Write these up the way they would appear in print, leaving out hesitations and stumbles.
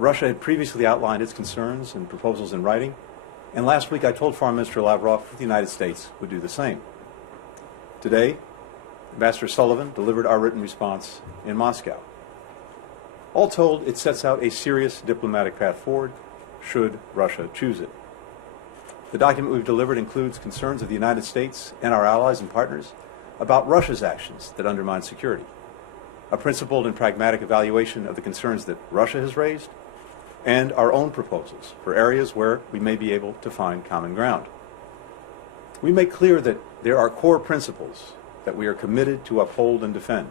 Russia had previously outlined its concerns and proposals in writing, and last week I told Foreign Minister Lavrov that the United States would do the same. Today, Ambassador Sullivan delivered our written response in Moscow. All told, it sets out a serious diplomatic path forward, should Russia choose it. The document we've delivered includes concerns of the United States and our allies and partners about Russia's actions that undermine security, a principled and pragmatic evaluation of the concerns that Russia has raised, and our own proposals for areas where we may be able to find common ground. We make clear that there are core principles that we are committed to uphold and defend,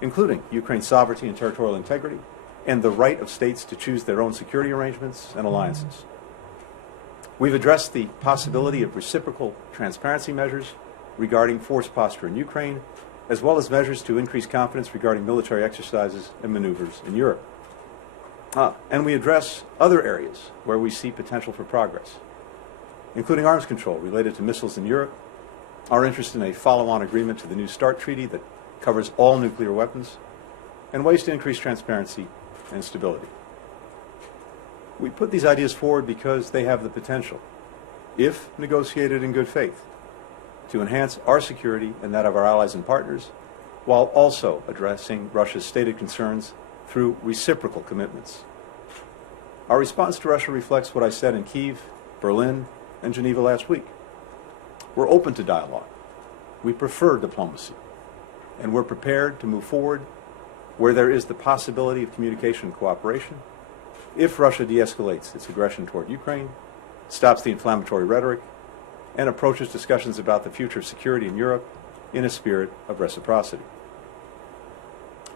including Ukraine's sovereignty and territorial integrity, and the right of states to choose their own security arrangements and alliances. We've addressed the possibility of reciprocal transparency measures regarding force posture in Ukraine, as well as measures to increase confidence regarding military exercises and maneuvers in Europe. And we address other areas where we see potential for progress, including arms control related to missiles in Europe, our interest in a follow-on agreement to the New START treaty that covers all nuclear weapons, and ways to increase transparency and stability. We put these ideas forward because they have the potential, if negotiated in good faith, to enhance our security and that of our allies and partners, while also addressing Russia's stated concerns through reciprocal commitments. Our response to Russia reflects what I said in Kyiv, Berlin, and Geneva last week. We're open to dialogue. We prefer diplomacy. And we're prepared to move forward where there is the possibility of communication and cooperation if Russia de-escalates its aggression toward Ukraine, stops the inflammatory rhetoric, and approaches discussions about the future of security in Europe in a spirit of reciprocity.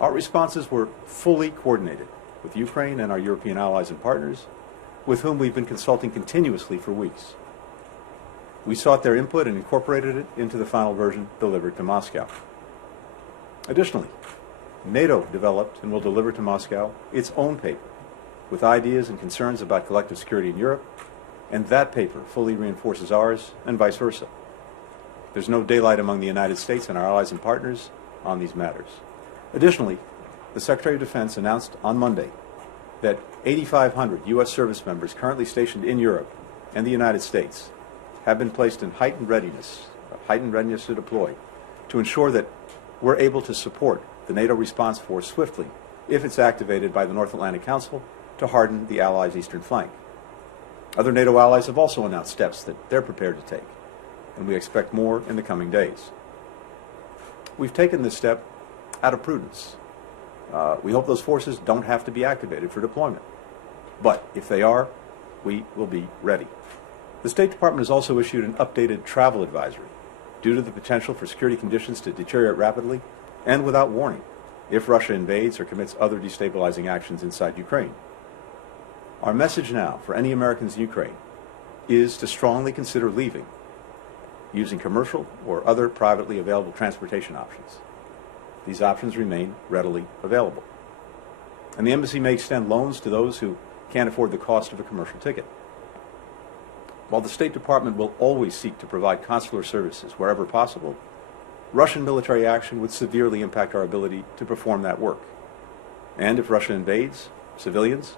Our responses were fully coordinated with Ukraine and our European allies and partners, with whom we've been consulting continuously for weeks. We sought their input and incorporated it into the final version delivered to Moscow. Additionally, NATO developed and will deliver to Moscow its own paper with ideas and concerns about collective security in Europe, and that paper fully reinforces ours and vice versa. There's no daylight among the United States and our allies and partners on these matters. Additionally, the Secretary of Defense announced on Monday that 8,500 U.S. service members currently stationed in Europe and the United States have been placed in heightened readiness to deploy, to ensure that we're able to support the NATO response force swiftly if it's activated by the North Atlantic Council to harden the Allies' eastern flank. Other NATO allies have also announced steps that they're prepared to take, and we expect more in the coming days. We've taken this step out of prudence. We hope those forces don't have to be activated for deployment. But if they are, we will be ready. The State Department has also issued an updated travel advisory due to the potential for security conditions to deteriorate rapidly and without warning if Russia invades or commits other destabilizing actions inside Ukraine. Our message now for any Americans in Ukraine is to strongly consider leaving using commercial or other privately available transportation options. These options remain readily available. And the embassy may extend loans to those who can't afford the cost of a commercial ticket. While the State Department will always seek to provide consular services wherever possible, Russian military action would severely impact our ability to perform that work. And if Russia invades, civilians,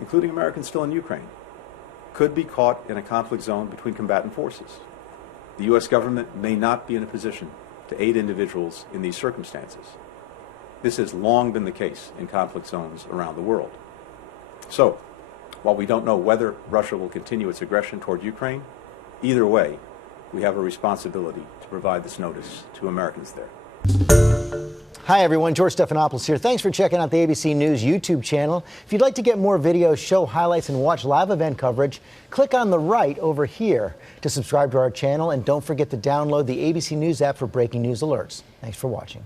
including Americans still in Ukraine, could be caught in a conflict zone between combatant forces. The U.S. government may not be in a position to aid individuals in these circumstances. This has long been the case in conflict zones around the world. So, while we don't know whether Russia will continue its aggression toward Ukraine, either way, we have a responsibility to provide this notice to Americans there. Hi, everyone. George Stephanopoulos here. Thanks for checking out the ABC News YouTube channel. If you'd like to get more videos, show highlights, and watch live event coverage, click on the right over here to subscribe to our channel. And don't forget to download the ABC News app for breaking news alerts. Thanks for watching.